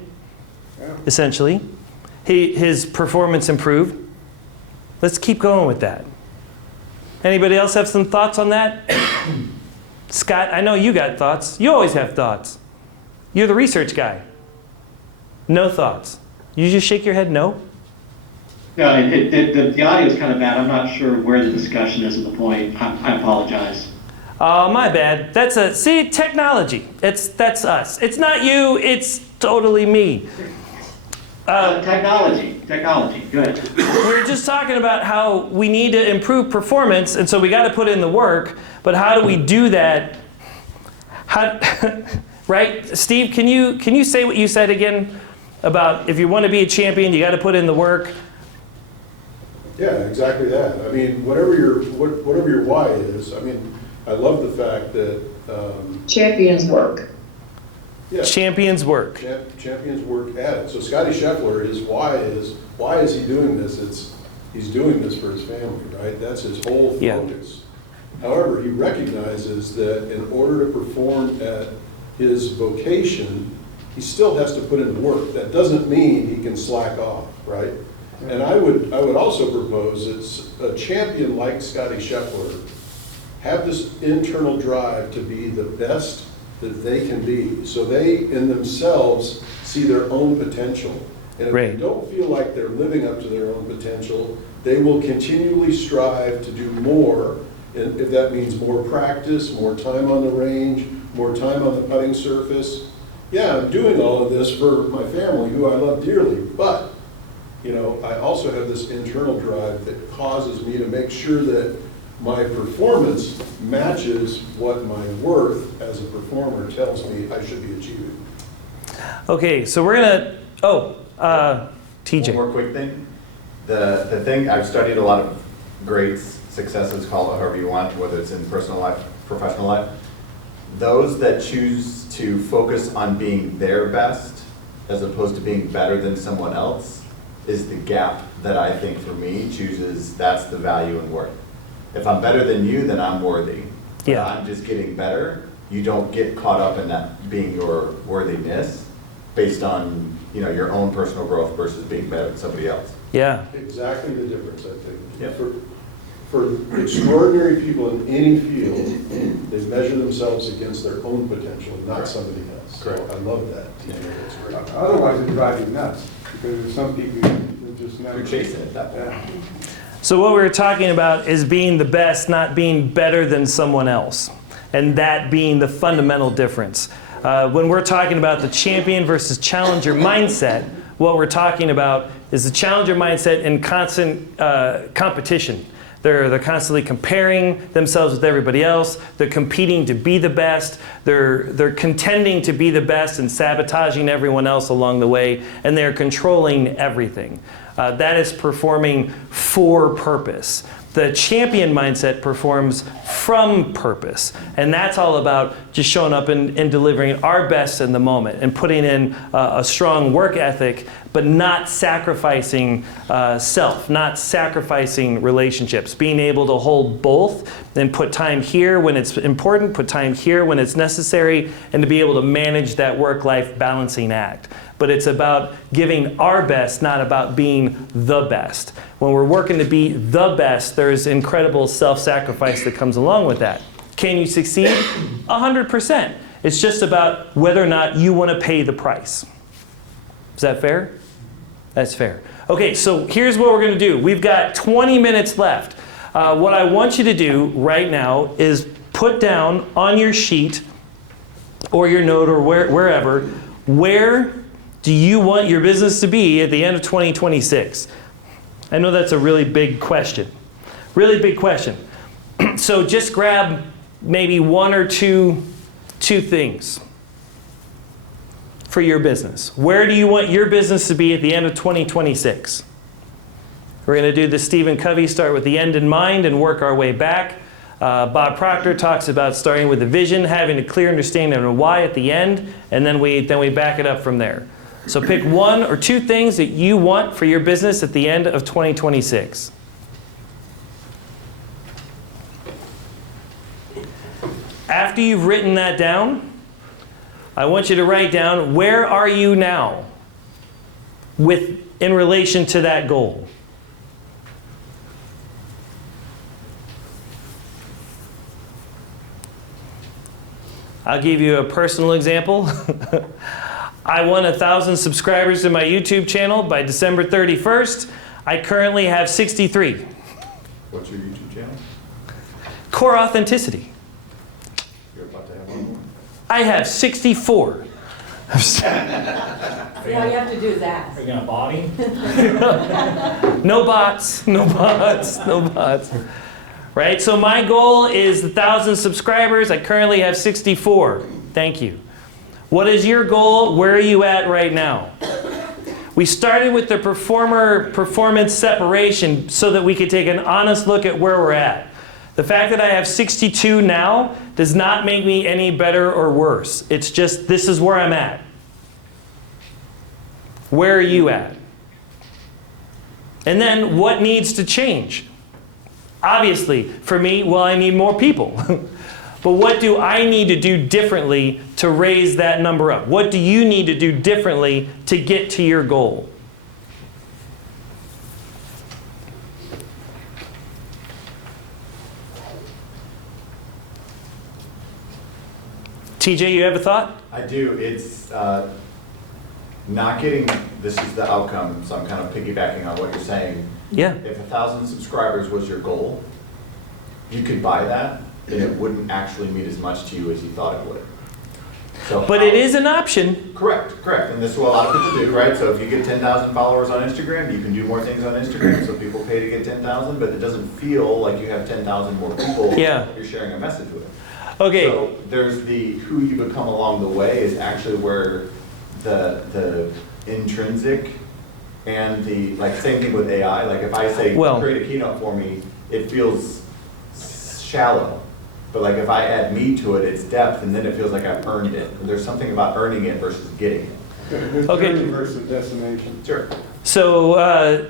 essentially. His performance improved. Let's keep going with that. Anybody else have some thoughts on that? Scott, I know you got thoughts. You always have thoughts. You're the research guy. No thoughts. You just shake your head no? No, the audio is kind of bad. I'm not sure where the discussion is at the point. I apologize. Oh, my bad. See, technology. That's us. It's not you, it's totally me. Technology, good. We're just talking about how we need to improve performance, and so we got to put in the work, but how do we do that? Right? Steve, can you say what you said again about if you want to be a champion, you got to put in the work? Yeah, exactly that. I mean, whatever your why is, I mean, I love the fact that, Champions work. Yeah. Champions work. Champions work at it. So Scotty Scheffler, why is he doing this? He's doing this for his family, right? That's his whole focus. However, he recognizes that in order to perform at his vocation, he still has to put in the work. That doesn't mean he can slack off, right? And I would also propose that a champion like Scotty Scheffler have this internal drive to be the best that they can be. So they, in themselves, see their own potential. And if they don't feel like they're living up to their own potential, they will continually strive to do more. And if that means more practice, more time on the range, more time on the putting surface. Yeah, I'm doing all of this for my family, who I love dearly, but I also have this internal drive that causes me to make sure that my performance matches what my worth as a performer tells me I should be achieving. Okay, so we're gonna, TJ. One more quick thing. The thing, I've studied a lot of great successes, call it however you want, whether it's in personal life, professional life. Those that choose to focus on being their best as opposed to being better than someone else is the gap that I think for me chooses, that's the value and worth. If I'm better than you, then I'm worthy. Yeah. If I'm just getting better, you don't get caught up in that being your worthiness based on your own personal growth versus being better than somebody else. Yeah. Exactly the difference, I think. Yep. For extraordinary people in any field, they measure themselves against their own potential, not somebody else. Correct. So I love that. That's great. Otherwise, it'd drive you nuts, because there's some people who just never. You're chasing it that way. Yeah. So what we were talking about is being the best, not being better than someone else. And that being the fundamental difference. When we're talking about the champion versus challenger mindset, what we're talking about is the challenger mindset in constant competition. They're constantly comparing themselves with everybody else. They're competing to be the best. They're contending to be the best and sabotaging everyone else along the way. And they're controlling everything. That is performing for purpose. The champion mindset performs from purpose. And that's all about just showing up and delivering our best in the moment and putting in a strong work ethic, but not sacrificing self, not sacrificing relationships. Being able to hold both and put time here when it's important, put time here when it's necessary, and to be able to manage that work-life balancing act. But it's about giving our best, not about being the best. When we're working to be the best, there's incredible self-sacrifice that comes along with that. Can you succeed? 100%. It's just about whether or not you want to pay the price. Is that fair? That's fair. Okay, so here's what we're going to do. We've got 20 minutes left. What I want you to do right now is put down on your sheet or your note or wherever, where do you want your business to be at the end of 2026? I know that's a really big question. Really big question. So just grab maybe one or two things for your business. Where do you want your business to be at the end of 2026? We're going to do the Stephen Covey, start with the end in mind and work our way back. Bob Proctor talks about starting with a vision, having a clear understanding of why at the end, and then we back it up from there. So pick one or two things that you want for your business at the end of 2026. After you've written that down, I want you to write down, where are you now in relation to that goal? I'll give you a personal example. I want 1,000 subscribers to my YouTube channel by December 31st. I currently have 63. What's your YouTube channel? Core Authenticity. You're about to have one more. I have 64. See, all you have to do is ask. Are you gonna body? No bots, no bots, no bots. Right, so my goal is 1,000 subscribers. I currently have 64. Thank you. What is your goal? Where are you at right now? We started with the performance separation so that we could take an honest look at where we're at. The fact that I have 62 now does not make me any better or worse. It's just, this is where I'm at. Where are you at? And then what needs to change? Obviously, for me, well, I need more people. But what do I need to do differently to raise that number up? What do you need to do differently to get to your goal? TJ, you have a thought? I do. It's not getting, this is the outcome, so I'm kind of piggybacking on what you're saying. Yeah. If 1,000 subscribers was your goal, you could buy that, and it wouldn't actually mean as much to you as you thought it would. So But it is an option. Correct. And this is what a lot of people do, right? So if you get 10,000 followers on Instagram, you can do more things on Instagram, so people pay to get 10,000, but it doesn't feel like you have 10,000 more people you're sharing a message with. Okay. So there's the who you become along the way is actually where the intrinsic and the, like, same thing with AI. Like if I say, create a keynote for me, it feels shallow. But like if I add me to it, it's depth, and then it feels like I've earned it. There's something about earning it versus getting it. Okay. Journey versus destination. Sure. So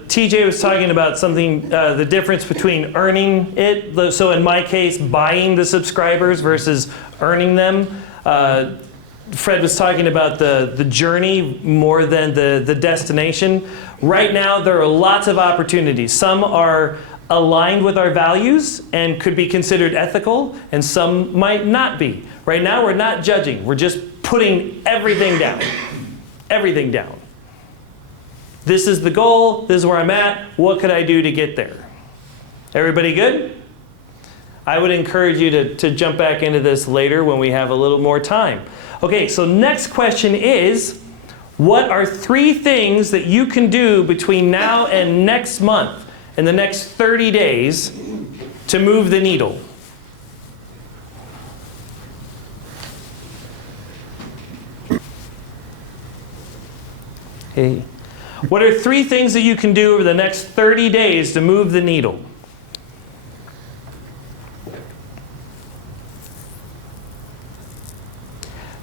TJ was talking about something, the difference between earning it. So in my case, buying the subscribers versus earning them. Fred was talking about the journey more than the destination. Right now, there are lots of opportunities. Some are aligned with our values and could be considered ethical, and some might not be. Right now, we're not judging. We're just putting everything down. Everything down. This is the goal. This is where I'm at. What could I do to get there? Everybody good? I would encourage you to jump back into this later when we have a little more time. Okay, so next question is, what are 3 things that you can do between now and next month, in the next 30 days, to move the needle? Hey. What are 3 things that you can do over the next 30 days to move the needle?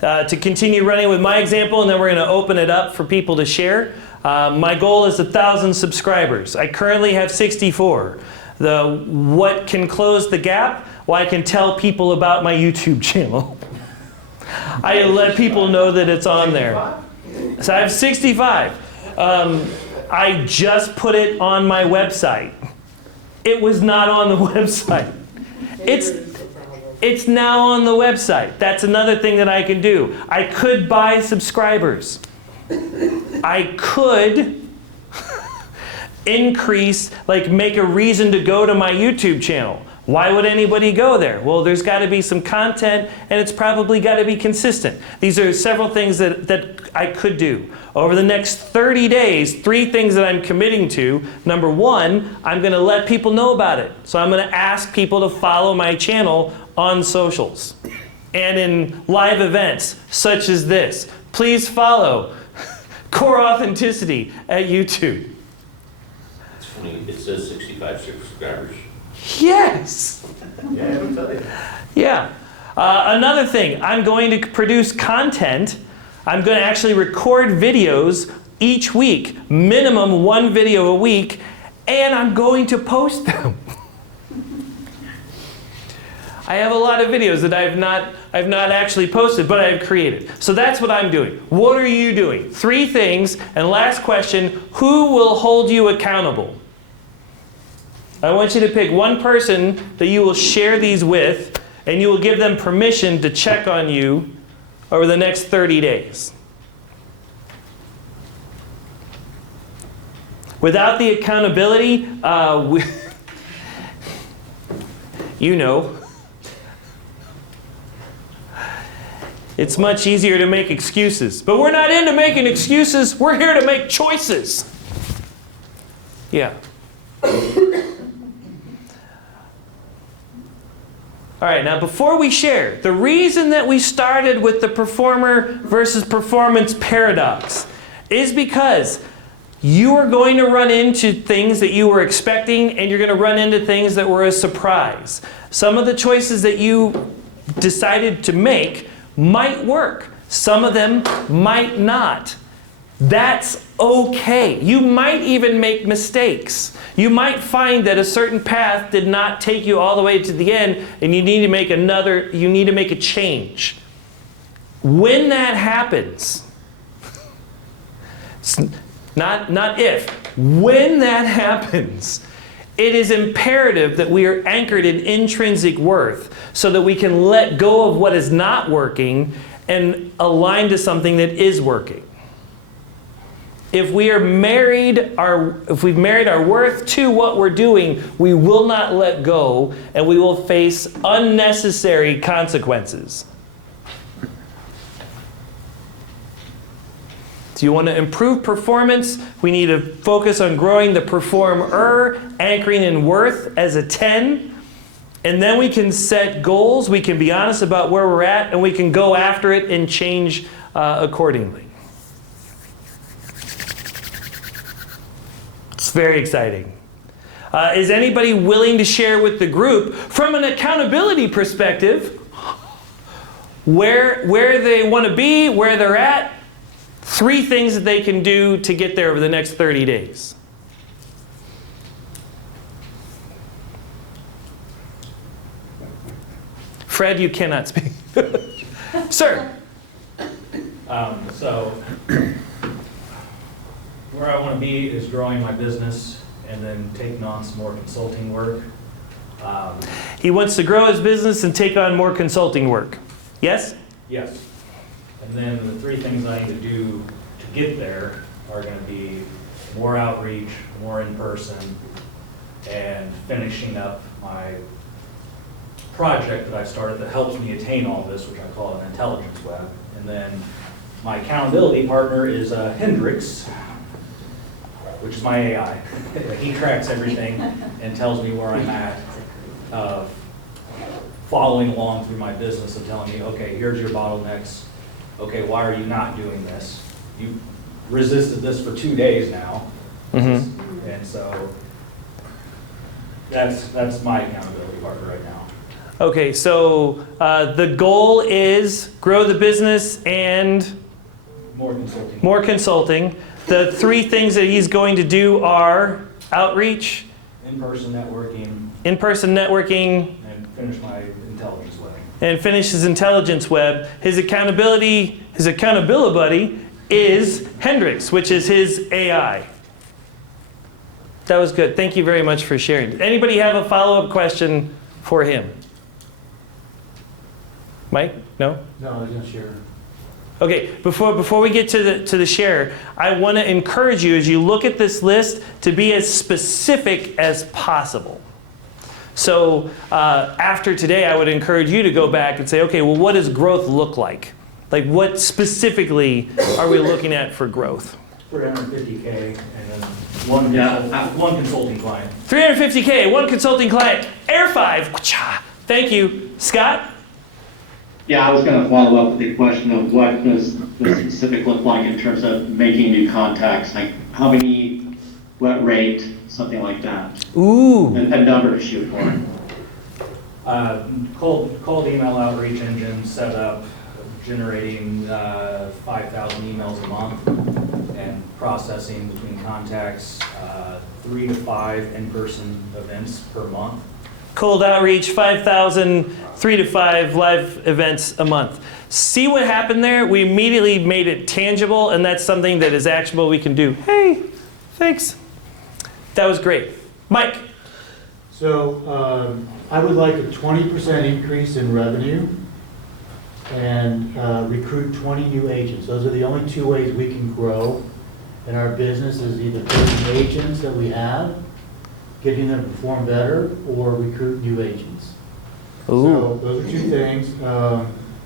To continue running with my example, and then we're going to open it up for people to share. My goal is 1,000 subscribers. I currently have 64. What can close the gap? Well, I can tell people about my YouTube channel. I let people know that it's on there. So I have 65. I just put it on my website. It was not on the website. It's now on the website. That's another thing that I can do. I could buy subscribers. I could increase, like make a reason to go to my YouTube channel. Why would anybody go there? Well, there's got to be some content, and it's probably got to be consistent. These are several things that I could do. Over the next 30 days, 3 things that I'm committing to. Number 1, I'm going to let people know about it. So I'm going to ask people to follow my channel on socials and in live events such as this. Please follow Core Authenticity at YouTube. It's funny, it says 65 subscribers. Yes. Yeah, it'll tell you. Yeah. Another thing, I'm going to produce content. I'm going to actually record videos each week, minimum 1 video a week, and I'm going to post them. I have a lot of videos that I've not actually posted, but I've created. So that's what I'm doing. What are you doing? 3 things, and last question, who will hold you accountable? I want you to pick one person that you will share these with, and you will give them permission to check on you over the next 30 days. Without the accountability, you know, it's much easier to make excuses. But we're not into making excuses. We're here to make choices. Yeah. All right, now before we share, the reason that we started with the performer versus performance paradox is because You are going to run into things that you were expecting, and you're going to run into things that were a surprise. Some of the choices that you decided to make might work. Some of them might not. That's okay. You might even make mistakes. You might find that a certain path did not take you all the way to the end, and you need to make a change. When that happens, not if, when that happens, it is imperative that we are anchored in intrinsic worth so that we can let go of what is not working and align to something that is working. If we've married our worth to what we're doing, we will not let go, and we will face unnecessary consequences. Do you want to improve performance? We need to focus on growing the performer, anchoring in worth as a 10. And then we can set goals, we can be honest about where we're at, and we can go after it and change accordingly. It's very exciting. Is anybody willing to share with the group, from an accountability perspective, where they want to be, where they're at, 3 things that they can do to get there over the next 30 days? Fred, you cannot speak. Sir. So where I want to be is growing my business and then taking on some more consulting work. He wants to grow his business and take on more consulting work. Yes? Yes. And then the 3 things I need to do to get there are going to be more outreach, more in person, and finishing up my project that I started that helps me attain all this, which I call an intelligence web. And then my accountability partner is Hendrix, which is my AI. He tracks everything and tells me where I'm at, following along through my business and telling me, okay, here's your bottlenecks. Okay, why are you not doing this? You resisted this for 2 days now. Mm-hmm. And so that's my accountability partner right now. Okay, so the goal is grow the business and More consulting. more consulting. The 3 things that he's going to do are outreach, In-person networking, and finish my intelligence web. And finish his intelligence web. His accountability buddy is Hendrix, which is his AI. That was good. Thank you very much for sharing. Anybody have a follow-up question for him? Mike? No? No, I was gonna share. Okay, before we get to the share, I want to encourage you as you look at this list to be as specific as possible. So after today, I would encourage you to go back and say, okay, well, what does growth look like? Like, what specifically are we looking at for growth? 350K and then one consulting client. 350K, 1 consulting client, Air 5. Thank you. Scott? Yeah, I was going to follow up with the question of what does the specific look like in terms of making new contacts, like how many, what rate, something like that. Ooh. A number to shoot for. Cold email outreach engine set up, generating 5,000 emails a month and processing between contacts, 3 to 5 in-person events per month. Cold outreach, 5,000, 3 to 5 live events a month. See what happened there? We immediately made it tangible, and that's something that is actionable we can do. Hey, thanks. That was great. Mike? So I would like a 20% increase in revenue and recruit 20 new agents. Those are the only 2 ways we can grow in our business, is either taking agents that we have, getting them to perform better, or recruit new agents. Ooh. So those are 2 things.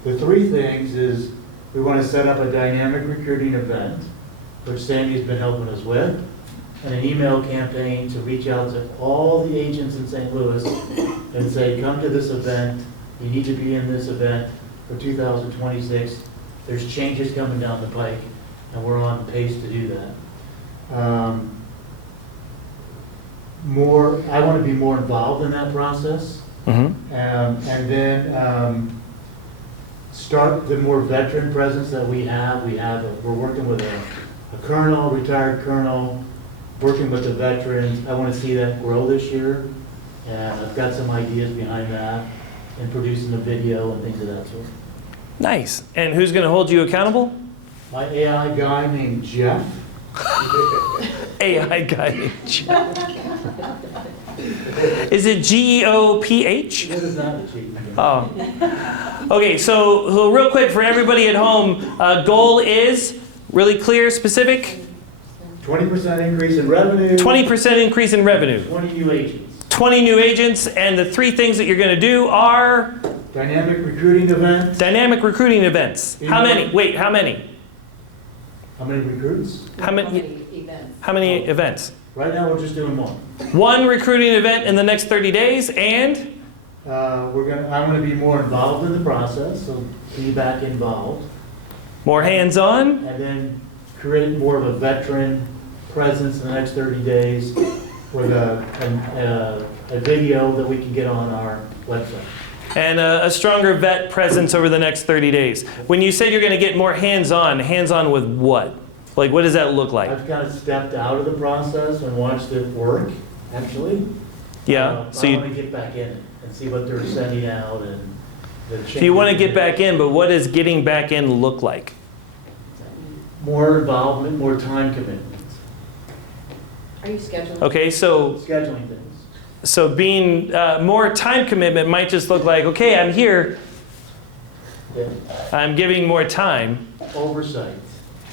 The 3 things is we want to set up a dynamic recruiting event, which Sandy's been helping us with, and an email campaign to reach out to all the agents in St. Louis and say, come to this event, you need to be in this event for 2026. There's changes coming down the pike, and we're on pace to do that. I want to be more involved in that process. Mm-hmm. And then start the more veteran presence that we have. We're working with a colonel, retired colonel, working with the veterans. I want to see that grow this year. And I've got some ideas behind that and producing a video and things of that sort. Nice. And who's going to hold you accountable? My AI guy named Jeff. AI guy named Jeff. Is it GEOPH? What is that achievement? Oh. Okay, so real quick for everybody at home, goal is really clear, specific? 20% increase in revenue. 20% increase in revenue. 20 new agents. 20 new agents, and the 3 things that you're going to do are? Dynamic recruiting events. Dynamic recruiting events. How many? Wait, how many? How many recruits? How many events? How many events? Right now, we're just doing one. 1 recruiting event in the next 30 days, and? I'm gonna be more involved in the process, so be back involved. More hands-on? And then create more of a veteran presence in the next 30 days with a video that we can get on our website. And a stronger vet presence over the next 30 days. When you said you're going to get more hands-on with what? Like, what does that look like? I've kind of stepped out of the process and watched it work, actually. Yeah. So I want to get back in it and see what they're sending out and the changes. So you want to get back in, but what does getting back in look like? More involvement, more time commitment. Are you scheduling? Okay, so Scheduling things. being more time commitment might just look like, okay, I'm here, Yeah. I'm giving more time. Oversight.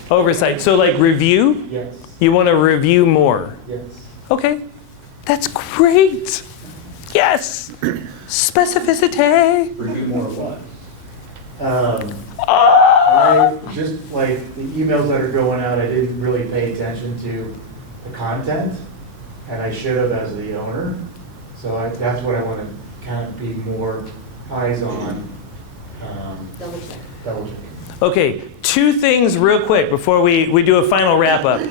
Oversight. So like review? Yes. You want to review more. Yes. Okay, that's great. Yes. Specificity. Review more of what? I just like the emails that are going out, I didn't really pay attention to the content, and I should have as the owner. So that's what I want to kind of be more eyes on. Double check. Double check. Okay, 2 things real quick before we do a final wrap up.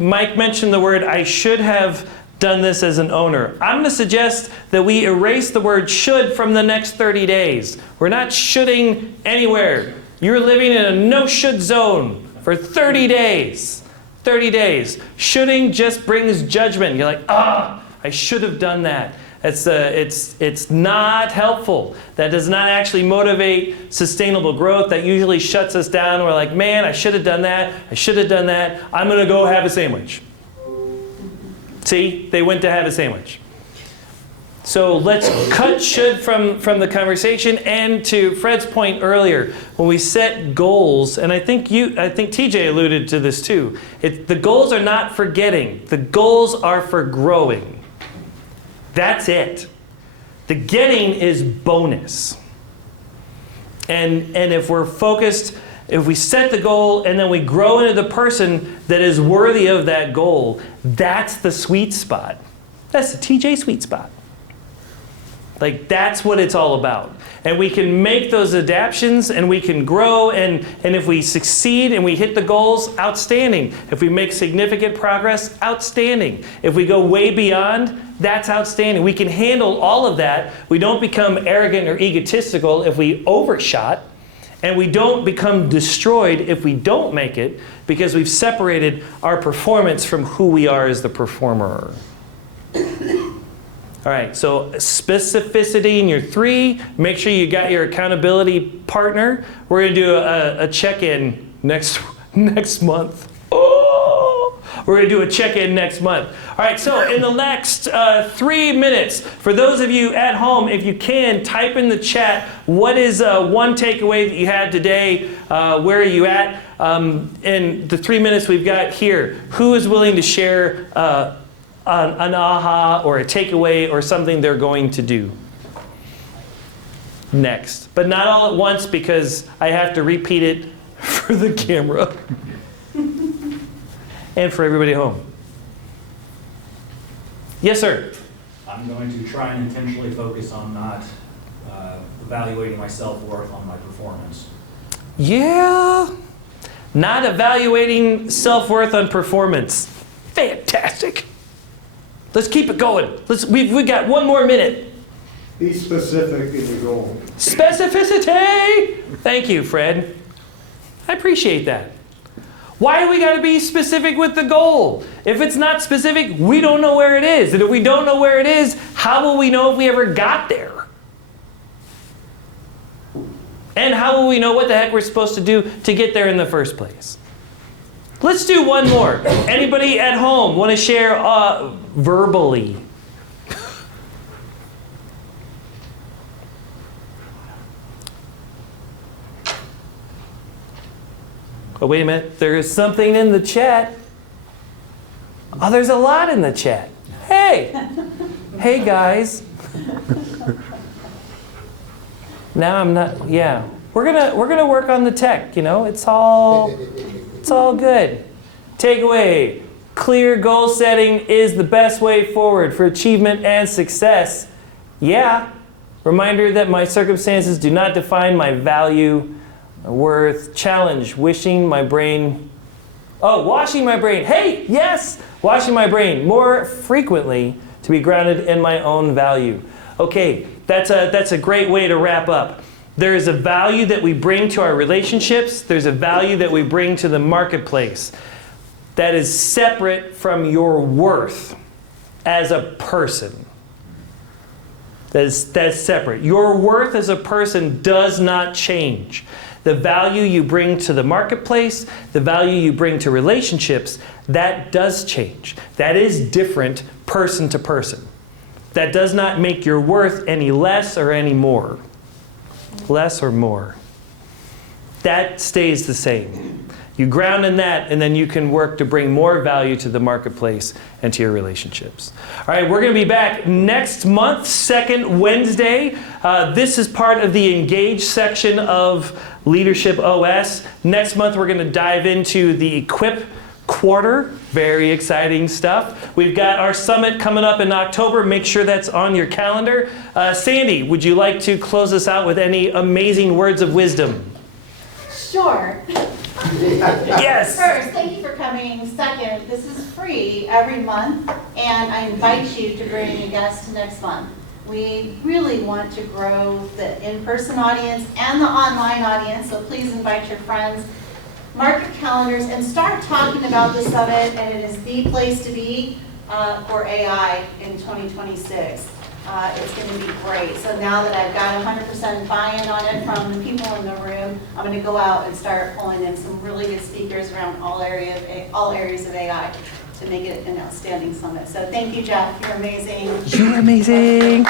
Mike mentioned the word, I should have done this as an owner. I'm going to suggest that we erase the word should from the next 30 days. We're not shoulding anywhere. You're living in a no should zone for 30 days. 30 days. Shoulding just brings judgment. You're like, I should have done that. It's not helpful. That does not actually motivate sustainable growth. That usually shuts us down. We're like, man, I should have done that. I should have done that. I'm going to go have a sandwich. See, they went to have a sandwich. So let's cut should from the conversation. And to Fred's point earlier, when we set goals, and I think TJ alluded to this too, the goals are not for getting. The goals are for growing. That's it. The getting is bonus. And if we're focused, if we set the goal and then we grow into the person that is worthy of that goal, that's the sweet spot. That's the TJ sweet spot. Like, that's what it's all about. And we can make those adaptions and we can grow, and if we succeed and we hit the goals, outstanding. If we make significant progress, outstanding. If we go way beyond, that's outstanding. We can handle all of that. We don't become arrogant or egotistical if we overshot, and we don't become destroyed if we don't make it, because we've separated our performance from who we are as the performer. All right, so specificity in your 3. Make sure you got your accountability partner. We're going to do a check-in next month. Oh, we're going to do a check-in next month. All right, so in the next 3 minutes, for those of you at home, if you can, type in the chat, what is one takeaway that you had today? Where are you at? In the 3 minutes we've got here, who is willing to share an aha or a takeaway or something they're going to do next? But not all at once, because I have to repeat it for the camera and for everybody at home. Yes, sir. I'm going to try and intentionally focus on not evaluating my self-worth on my performance. Yeah. Not evaluating self-worth on performance. Fantastic. Let's keep it going. We've got one more minute. Be specific in your goal. Specificity! Thank you, Fred. I appreciate that. Why do we got to be specific with the goal? If it's not specific, we don't know where it is. And if we don't know where it is, how will we know if we ever got there? And how will we know what the heck we're supposed to do to get there in the first place? Let's do one more. Anybody at home want to share verbally? Oh, wait a minute. There's something in the chat. Oh, there's a lot in the chat. Hey. Hey, guys. Now I'm not, yeah. We're gonna work on the tech, you know? It's all good. Takeaway. Clear goal setting is the best way forward for achievement and success. Yeah. Reminder that my circumstances do not define my value, worth. Challenge. Washing my brain. Hey, yes! Washing my brain more frequently to be grounded in my own value. Okay, that's a great way to wrap up. There is a value that we bring to our relationships. There's a value that we bring to the marketplace that is separate from your worth as a person. That's separate. Your worth as a person does not change. The value you bring to the marketplace, the value you bring to relationships, that does change. That is different person to person. That does not make your worth any less or any more. Less or more. That stays the same. You ground in that, and then you can work to bring more value to the marketplace and to your relationships. All right, we're going to be back next month, second Wednesday. This is part of the Engage section of Leadership OS. Next month, we're going to dive into the Equip quarter. Very exciting stuff. We've got our summit coming up in October. Make sure that's on your calendar. Sandy, would you like to close us out with any amazing words of wisdom? Sure. Yes. First, thank you for coming. Second, this is free every month, and I invite you to bring a guest next month. We really want to grow the in-person audience and the online audience, so please invite your friends. Mark your calendars and start talking about the summit, and it is the place to be for AI in 2026. It's going to be great. So now that I've got 100% buy-in on it from the people in the room, I'm going to go out and start pulling in some really good speakers around all areas of AI to make it an outstanding summit. So thank you, Jeff. You're amazing. You're amazing.